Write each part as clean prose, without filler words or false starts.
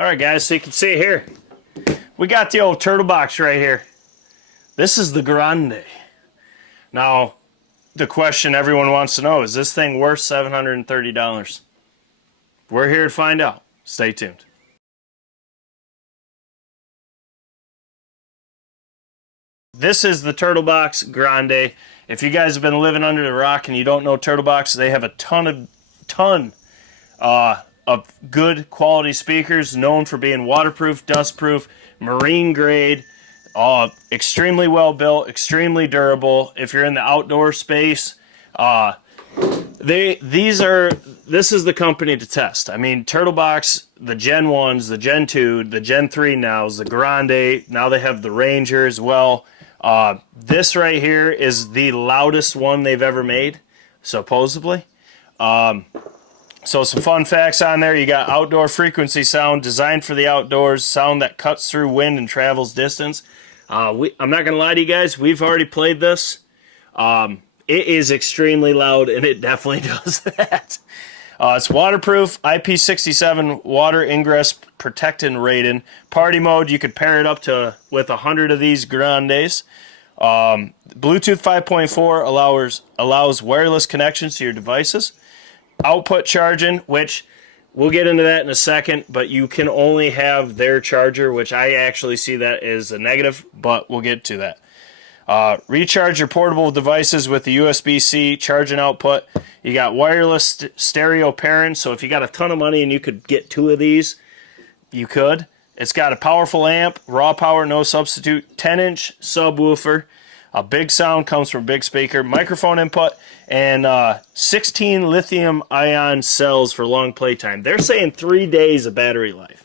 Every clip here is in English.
Alright guys, so you can see here, we got the old turtle box right here. This is the Grande. Now, the question everyone wants to know, is this thing worth $730? We're here to find out. Stay tuned. This is the TURTLEBOX Grande. If you guys have been living under the rock and you don't know TURTLEBOX, they have a ton of good quality speakers, known for being waterproof, dustproof, marine grade, extremely well built, extremely durable. If you're in the outdoor space, this is the company to test. I mean, TURTLEBOX, the Gen 1s, the Gen 2, the Gen 3 now, the Grande, now they have the Ranger as well. This right here is the loudest one they've ever made, supposedly. So some fun facts on there. You got outdoor frequency sound, designed for the outdoors, sound that cuts through wind and travels distance. I'm not going to lie to you guys, we've already played this. It is extremely loud, and it definitely does that. It's waterproof, IP67 water ingress protectant rated. Party mode, you could pair it up with 100 of these Grandes. Bluetooth 5.4 allows wireless connections to your devices. Output charging, which we'll get into that in a second, but you can only have their charger, which I actually see that as a negative, but we'll get to that. Recharge your portable devices with the USB-C charging output. You got wireless stereo pairing, so if you got a ton of money and you could get 2 of these, you could. It's got a powerful amp, raw power, no substitute, 10-inch subwoofer. A big sound comes from a big speaker, microphone input, and 16 lithium-ion cells for long playtime. They're saying 3 days of battery life.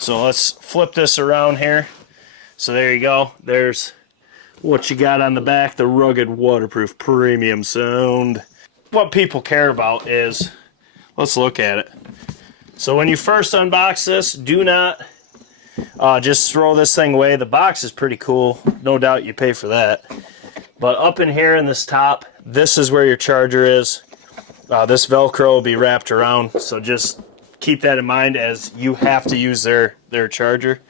So let's flip this around here. So there you go. There's what you got on the back, the rugged, waterproof, premium sound. What people care about is, let's look at it. So when you first unbox this, do not just throw this thing away. The box is pretty cool. No doubt you pay for that. But up in here in this top, this is where your charger is. This Velcro will be wrapped around, so just keep that in mind as you have to use their charger.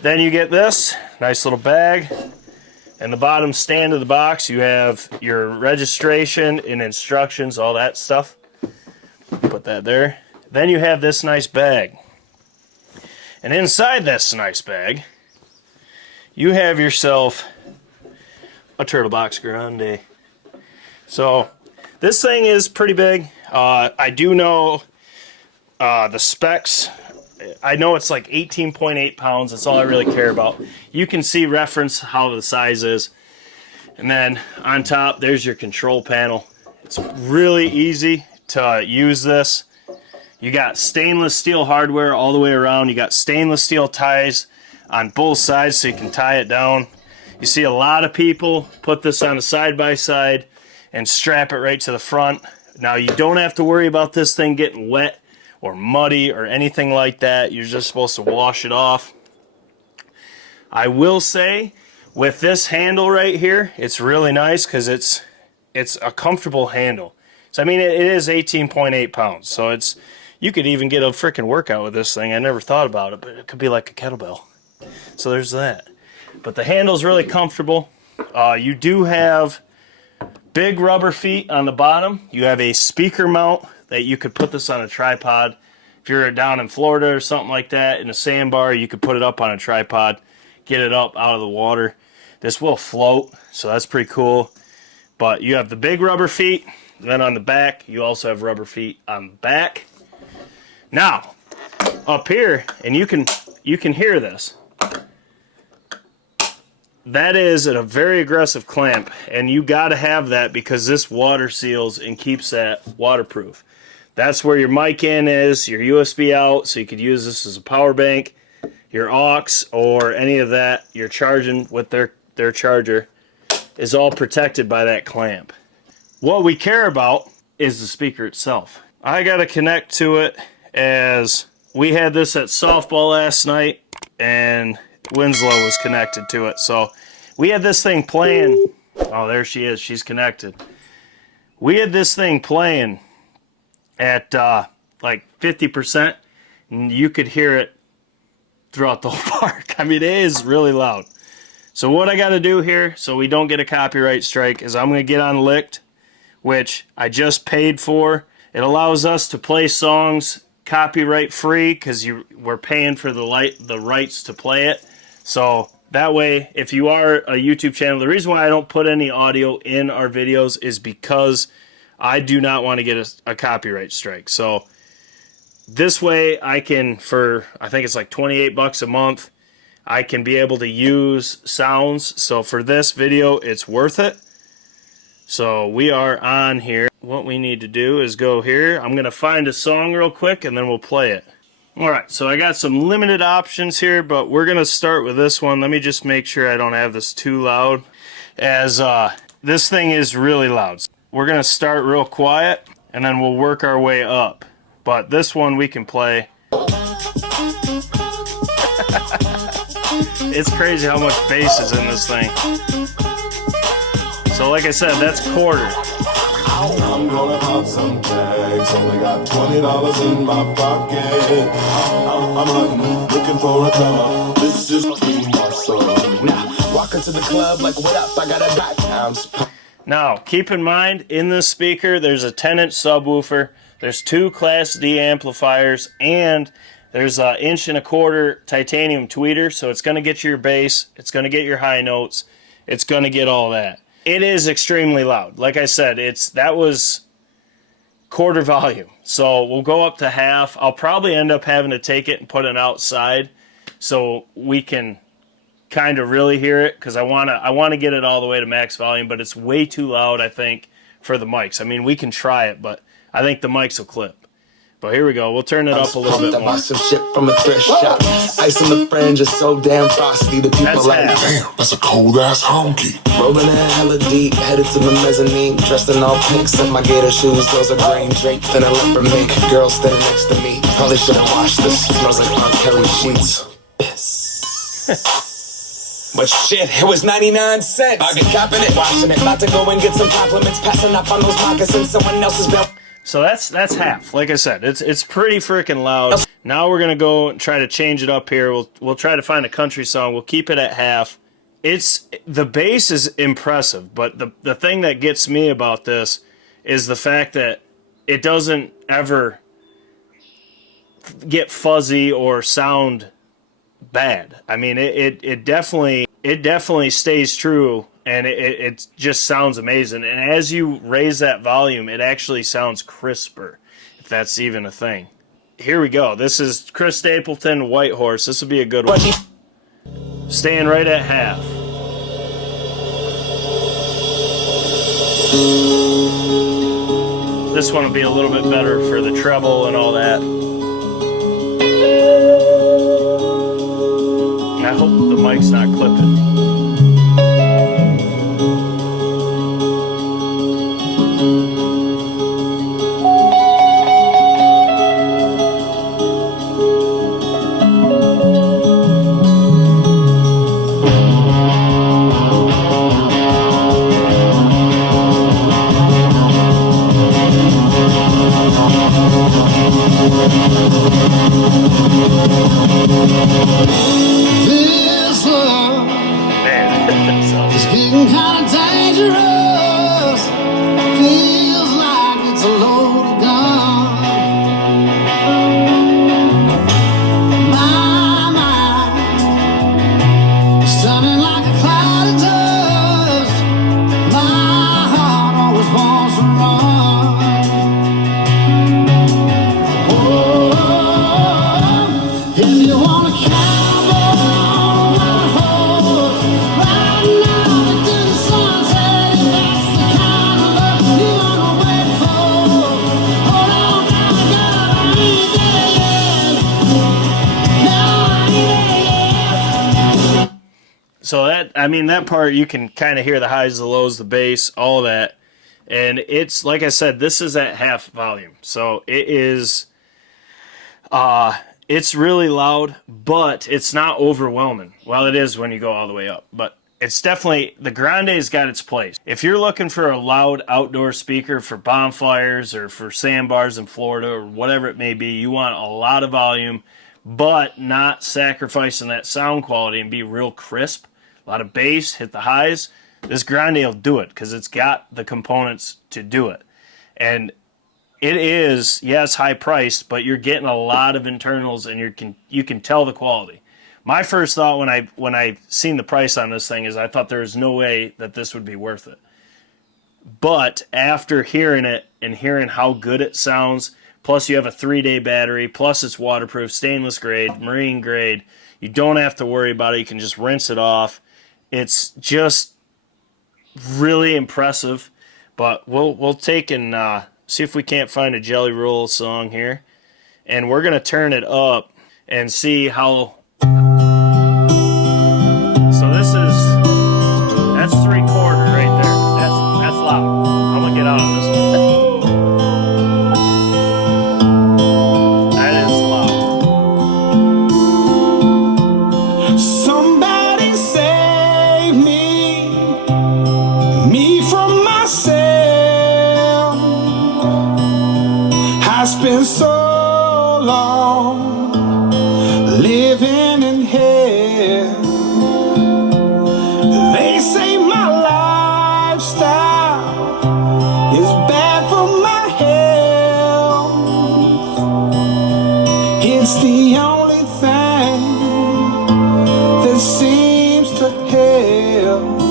Then you get this nice little bag. And the bottom stand of the box, you have your registration and instructions, all that stuff. Put that there. Then you have this nice bag. And inside this nice bag, you have yourself a TURTLEBOX Grande. So this thing is pretty big. I do know the specs. I know it's like 18.8 pounds. That's all I really care about. You can see reference how the size is. And then on top, there's your control panel. It's really easy to use this. You got stainless steel hardware all the way around. You got stainless steel ties on both sides so you can tie it down. You see a lot of people put this on a side-by-side and strap it right to the front. Now you don't have to worry about this thing getting wet or muddy or anything like that. You're just supposed to wash it off. I will say, with this handle right here, it's really nice because it's a comfortable handle. So I mean, it is 18.8 pounds, so you could even get a freaking workout with this thing. I never thought about it, but it could be like a kettlebell. So there's that. But the handle's really comfortable. You do have big rubber feet on the bottom. You have a speaker mount that you could put this on a tripod. If you're down in Florida or something like that, in a sandbar, you could put it up on a tripod, get it up out of the water. This will float, so that's pretty cool. But you have the big rubber feet. Then on the back, you also have rubber feet on the back. Now, up here, and you can hear this. That is a very aggressive clamp, and you got to have that because this water seals and keeps that waterproof. That's where your mic in is, your USB out, so you could use this as a power bank, your aux, or any of that. You're charging with their charger is all protected by that clamp. What we care about is the speaker itself. I got to connect to it as we had this at softball last night, and Winslow was connected to it. So we had this thing playing. Oh, there she is. She's connected. We had this thing playing at like 50%. you could hear it throughout the whole park. I mean, it is really loud. So what I got to do here so we don't get a copyright strike is I'm going to get on Licked, which I just paid for. It allows us to play songs copyright free because we're paying for the rights to play it. So that way, if you are a YouTube channel, the reason why I don't put any audio in our videos is because I do not want to get a copyright strike. So this way I can, for I think it's like 28 bucks a month, I can be able to use sounds. So for this video, it's worth it. So we are on here. What we need to do is go here. I'm going to find a song real quick and then we'll play it. Alright, so I got some limited options here, but we're going to start with this one. Let me just make sure I don't have this too loud, as this thing is really loud. We're going to start real quiet and then we'll work our way up. But this one we can play. It's crazy how much bass is in this thing. So like I said, that's quarter. I'm gonna pop some tags. Only got $20 in my pocket. I'm hunting, looking for a come. This is my song. Now, walking to the club like, what up? I got a back. Now, keep in mind, in this speaker, there's a 10-inch subwoofer. There's 2 Class D amplifiers, and there's an 1.25 inch titanium tweeter, so it's going to get your bass, it's going to get your high notes, it's going to get all that. It is extremely loud. Like I said, that was quarter volume, so we'll go up to half. I'll probably end up having to take it and put it outside so we can kind of really hear it, because I want to get it all the way to max volume, but it's way too loud, I think, for the mics. I mean, we can try it, but I think the mics will clip. But here we go. We'll turn it up a little bit more. Some shit from a thrift shop. Ice on the fringe is so damn frosty. The people That's like, half. damn, that's a cold ass honky. Rolling in hella deep, headed to the mezzanine. Dressed in all pink, set my gator shoes. Those are green draped in a leopard mink. Girl standing next to me. Probably shouldn't wash this. Smells like R. Kelly sheets. But shit, it was 99 cents. I get copping it, washing it. About to go and get some compliments. Passing up on those moccasins. Someone else's belt. So that's half. Like I said, it's pretty freaking loud. Now we're gonna go and try to change it up here. We'll try to find a country song. We'll keep it at half. The bass is impressive, but the thing that gets me about this is the fact that it doesn't ever get fuzzy or sound bad. I mean, it definitely stays true. And it just sounds amazing. And as you raise that volume, it actually sounds crisper, if that's even a thing. Here we go. This is Chris Stapleton, White Horse. This will be a good one. Staying right at half. This one will be a little bit better for the treble and all that. And I hope the mic's not clipping. This love is getting kind of dangerous. Feels like it's a loaded gun. My mind is turning like a cloud of dust. My heart always wants to run. Oh, if you wanna cowboy on a horse, right now into the sunset, if that's the kind of love you wanna wait for. Hold on tight, girl, I ain't there yet. No, I ain't there yet. So that part, you can kind of hear the highs, the lows, the bass, all that. And it's, like I said, this is at half volume. So it is, it's really loud, but it's not overwhelming. Well, it is when you go all the way up, but it's definitely, the Grande's got its place. If you're looking for a loud outdoor speaker for bonfires or for sandbars in Florida or whatever it may be, you want a lot of volume, but not sacrificing that sound quality and be real crisp. A lot of bass, hit the highs. This Grande will do it because it's got the components to do it. And it is, yes, high priced, but you're getting a lot of internals and you can tell the quality. My first thought when I seen the price on this thing is I thought there was no way that this would be worth it. But after hearing it and hearing how good it sounds, plus you have a 3-day battery, plus it's waterproof, stainless grade, marine grade, you don't have to worry about it. You can just rinse it off. It's just really impressive. But we'll take and see if we can't find a Jelly Roll song here. And we're going to turn it up and see how... So that's 3/4 right there. That's loud. I'm going to get out of this one. That is loud. Somebody save me from myself. I spent so long living in hell. They say my lifestyle is bad for my health. It's the only thing that seems to help.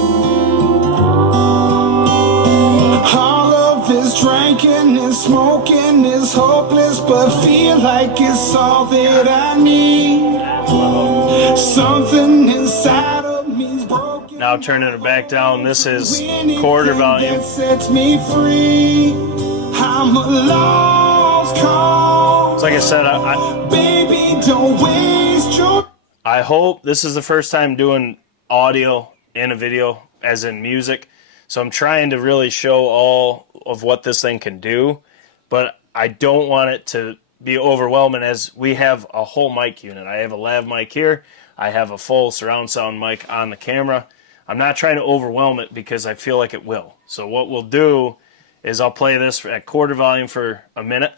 All of this drinking and smoking is hopeless, but feel like it's all that I need. Something inside of me's broken. Now turning it back down. This is quarter volume. That sets me free. I'm a lost cause. So like I said, Baby, don't waste your... I hope this is the first time doing audio in a video, as in music. So I'm trying to really show all of what this thing can do, but I don't want it to be overwhelming as we have a whole mic unit. I have a lav mic here. I have a full surround sound mic on the camera. I'm not trying to overwhelm it because I feel like it will. So what we'll do is I'll play this at quarter volume for a minute.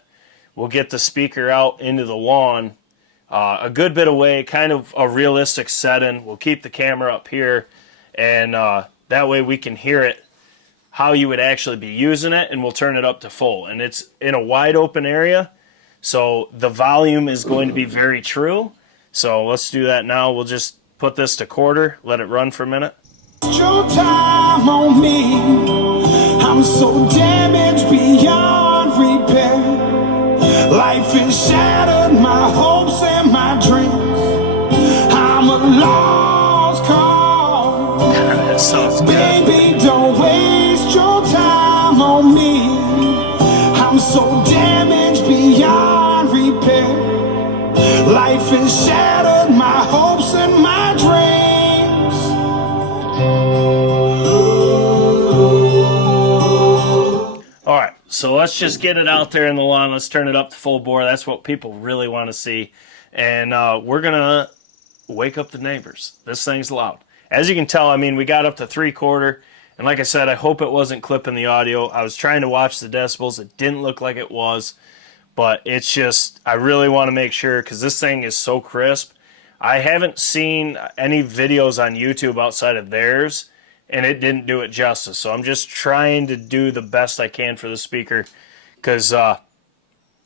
We'll get the speaker out into the lawn a good bit away, kind of a realistic setting. We'll keep the camera up here, and that way we can hear it how you would actually be using it, and we'll turn it up to full. And it's in a wide open area, so the volume is going to be very true. So let's do that now. We'll just put this to quarter, let it run for a minute. Your time on me. I'm so damaged beyond repair. Life has shattered my hopes and my dreams. I'm a lost cause. That sounds good. Baby, don't waste your time on me. I'm so damaged beyond repair. Life has shattered my hopes and my dreams. All right, so let's just get it out there in the lawn. Let's turn it up to full bore. That's what people really want to see. And we're going to wake up the neighbors. This thing's loud. As you can tell, I mean, we got up to 3/4. And like I said, I hope it wasn't clipping the audio. I was trying to watch the decibels. It didn't look like it was. But it's just, I really want to make sure, because this thing is so crisp. I haven't seen any videos on YouTube outside of theirs, and it didn't do it justice. So I'm just trying to do the best I can for the speaker, because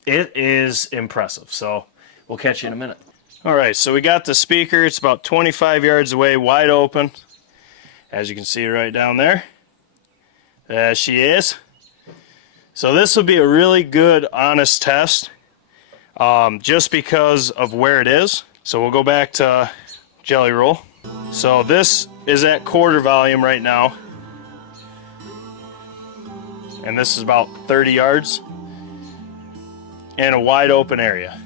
it is impressive. So we'll catch you in a minute. All right, so we got the speaker. It's about 25 yards away, wide open. As you can see right down there. There she is. So this will be a really good, honest test, just because of where it is. So we'll go back to Jelly Roll. So this is at quarter volume right now. And this is about 30 yards in a wide open area.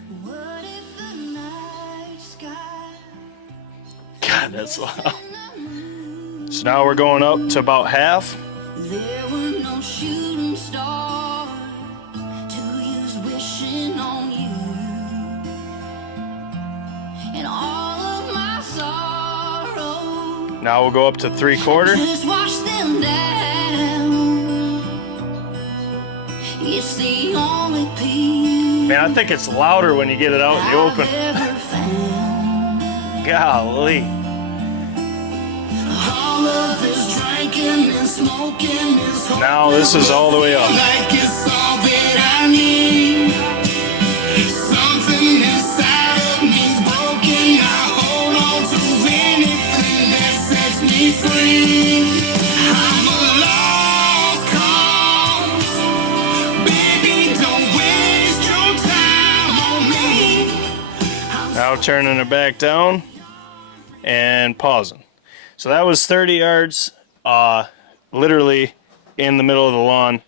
God, that's loud. So now we're going up to about half. There were no shooting stars to use wishing on you, and all of my sorrow Now we'll go up to 3/4. Just wash them down. It's the only peace Man, I think it's louder when you get it out in the I've open. ever found. Golly. All of this drinking and smoking is Now this is all the way up. like it's all that I need. Something inside of me's broken. I hold on to anything that sets me free. I'm a lost cause. Baby, don't waste your time on me. Now turning it back down and pausing. So that was 30 yards, literally in the middle of the lawn.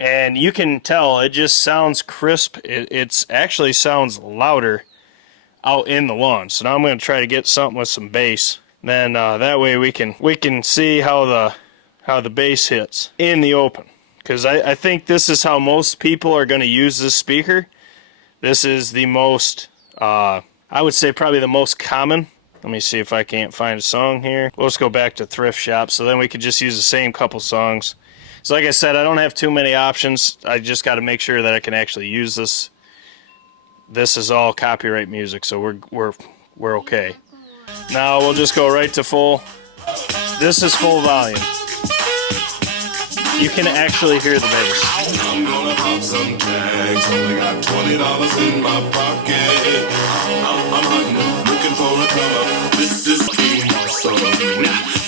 And you can tell it just sounds crisp. It's actually sounds louder out in the lawn. So now I'm going to try to get something with some bass. Then that way we can see how the bass hits in the open. Because I think this is how most people are going to use this speaker. This is the most, I would say probably the most common. Let me see if I can't find a song here. Let's go back to Thrift Shop, so then we could just use the same couple songs. So like I said, I don't have too many options. I just got to make sure that I can actually use this. This is all copyright music, so we're okay. Now we'll just go right to full. This is full volume. You can actually hear the bass. I'm gonna pop some tags. Only got $20 in my pocket. I'm hunting, looking for a color. This is fucking awesome.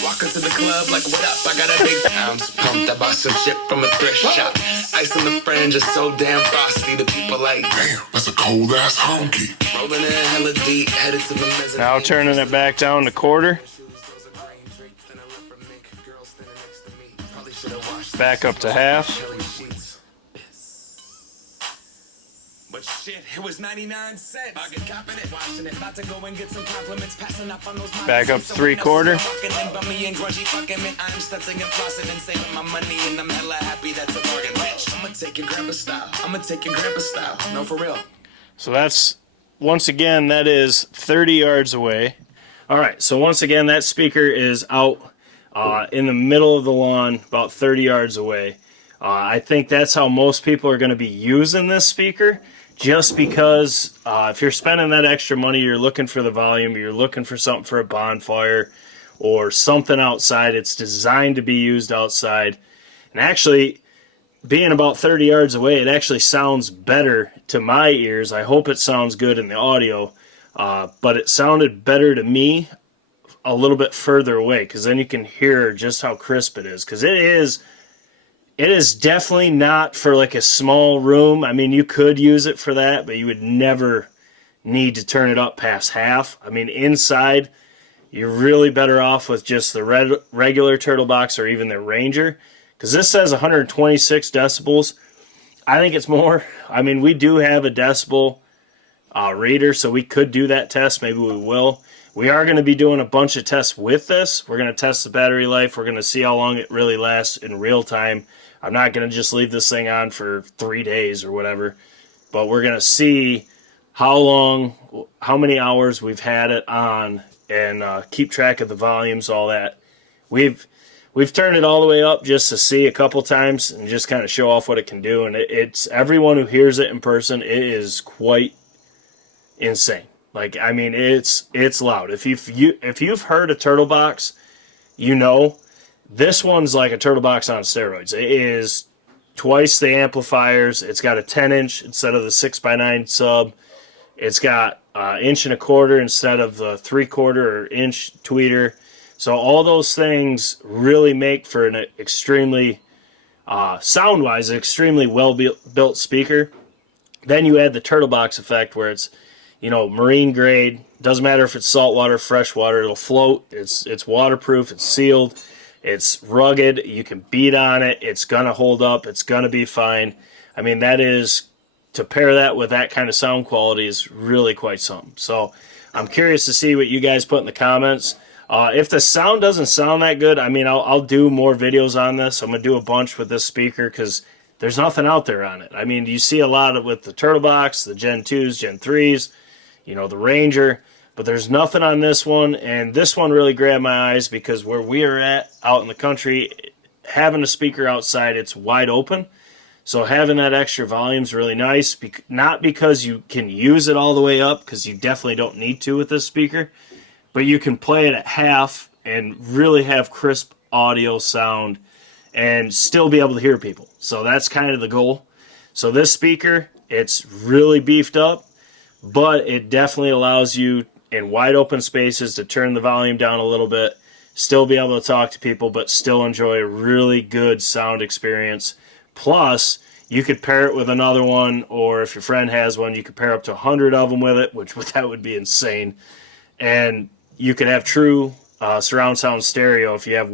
Walk into the club like, what up? I got a big pounds pumped. I bought some shit from a thrift shop. Ice on the fringe is so damn frosty. The people like, Damn, that's a cold ass honky. rolling in hella deep, headed to the mezzanine. Now turning it back down to 1/4. Back up to 1/2. But shit, it was 99 cents. I get copping it, watching it, about to go and get some compliments, passing up on those Back up to 3/4. I'm stunting and flossing and saving my money, and I'm hella happy that's a bargain. I'ma take your grandpa style. I'ma take your grandpa style. No, for real. So that's, once again, that is 30 yards away. All right, so once again, that speaker is out in the middle of the lawn, about 30 yards away. I think that's how most people are going to be using this speaker, just because if you're spending that extra money, you're looking for the volume, you're looking for something for a bonfire or something outside. It's designed to be used outside. And actually, being about 30 yards away, it actually sounds better to my ears. I hope it sounds good in the audio, but it sounded better to me a little bit further away, because then you can hear just how crisp it is. Because it is definitely not for like a small room. I mean, you could use it for that, but you would never need to turn it up past 1/2. I mean, inside, you're really better off with just the regular TurtleBox or even the Ranger, because this says 126 decibels. I think it's more. I mean, we do have a decibel reader, so we could do that test. Maybe we will. We are going to be doing a bunch of tests with this. We're going to test the battery life. We're going to see how long it really lasts in real time. I'm not going to just leave this thing on for 3 days or whatever, but we're going to see how long, how many hours we've had it on, and keep track of the volumes, all that. We've turned it all the way up just to see a couple times and just kind of show off what it can do. And it's everyone who hears it in person, it is quite insane. Like, I mean, it's loud. If you've heard a TurtleBox, you know this one's like a TurtleBox on steroids. It is twice the amplifiers. It's got a 10-inch instead of the 6x9 sub. It's got 1.25 inches instead of the 3/4 or inch tweeter. So all those things really make for an extremely, sound-wise, extremely well-built speaker. Then you add the TurtleBox effect, where it's, you know, marine grade. Doesn't matter if it's saltwater, freshwater, it'll float. It's waterproof, it's sealed, it's rugged, you can beat on it, it's gonna hold up, it's gonna be fine. I mean, that is, to pair that with that kind of sound quality is really quite something. So I'm curious to see what you guys put in the comments. If the sound doesn't sound that good, I mean, I'll do more videos on this. I'm gonna do a bunch with this speaker, because there's nothing out there on it. I mean, you see a lot of with the TurtleBox, the Gen 2s, Gen 3s, you know, the Ranger, But there's nothing on this one, and this one really grabbed my eyes because where we are at out in the country, having a speaker outside, it's wide open. So having that extra volume is really nice. Not because you can use it all the way up, because you definitely don't need to with this speaker, but you can play it at half and really have crisp audio sound and still be able to hear people. So that's kind of the goal. So this speaker, it's really beefed up, but it definitely allows you in wide open spaces to turn the volume down a little bit, still be able to talk to people, but still enjoy a really good sound experience. Plus, you could pair it with another one, or if your friend has one, you could pair up to 100 of them with it, which that would be insane. And you could have true surround sound stereo if you have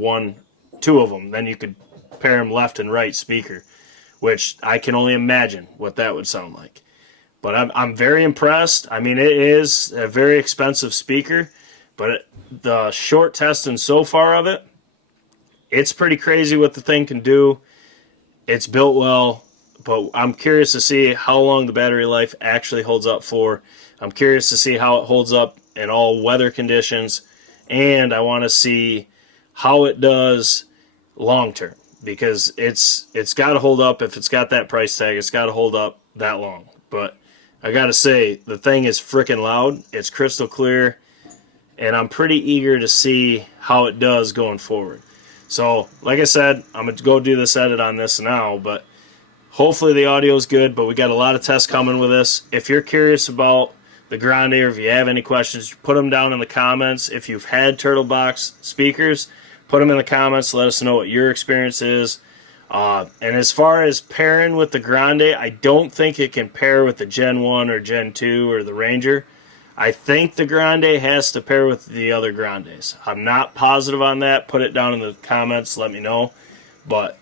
two of them. Then you could pair them left and right speaker, which I can only imagine what that would sound like. But I'm very impressed. I mean, it is a very expensive speaker, but the short testing so far of it, it's pretty crazy what the thing can do. It's built well, but I'm curious to see how long the battery life actually holds up for. I'm curious to see how it holds up in all weather conditions, and I want to see how it does long term, because it's got to hold up. If it's got that price tag, it's got to hold up that long. But I gotta say, the thing is freaking loud. It's crystal clear, and I'm pretty eager to see how it does going forward. So, like I said, I'm going to go do this edit on this now, but hopefully the audio is good, but we got a lot of tests coming with this. If you're curious about the Grande, or if you have any questions, put them down in the comments. If you've had TurtleBox speakers, put them in the comments. Let us know what your experience is. And as far as pairing with the Grande, I don't think it can pair with the Gen 1 or Gen 2 or the Ranger. I think the Grande has to pair with the other Grandes. I'm not positive on that. Put it down in the comments. Let me know. But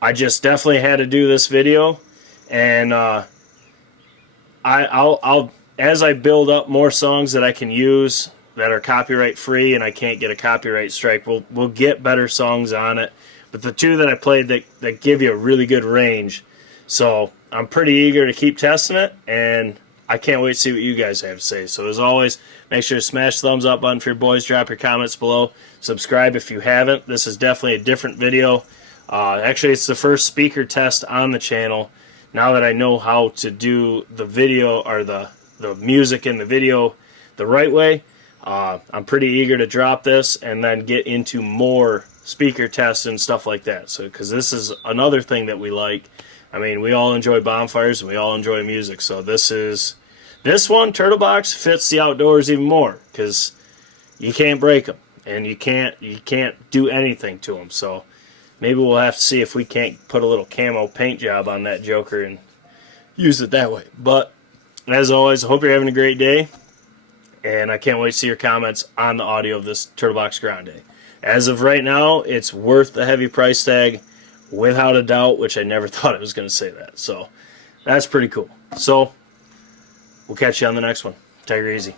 I just definitely had to do this video. And I'll as I build up more songs that I can use that are copyright free and I can't get a copyright strike, we'll get better songs on it. But the two that I played that give you a really good range. So I'm pretty eager to keep testing it, and I can't wait to see what you guys have to say. So as always, make sure to smash the thumbs up button for your boys. Drop your comments below. Subscribe if you haven't. This is definitely a different video. Actually, it's the first speaker test on the channel. Now that I know how to do the video, or the music in the video the right way, I'm pretty eager to drop this and then get into more speaker tests and stuff like that. So, because this is another thing that we like. I mean, we all enjoy bonfires and we all enjoy music. So this one, TurtleBox, fits the outdoors even more, because you can't break them and you can't do anything to them. So maybe we'll have to see if we can't put a little camo paint job on that joker and use it that way. But as always, I hope you're having a great day, and I can't wait to see your comments on the audio of this TurtleBox Grande. As of right now, it's worth the heavy price tag, without a doubt, which I never thought I was going to say that. So that's pretty cool. So we'll catch you on the next one. Take her easy.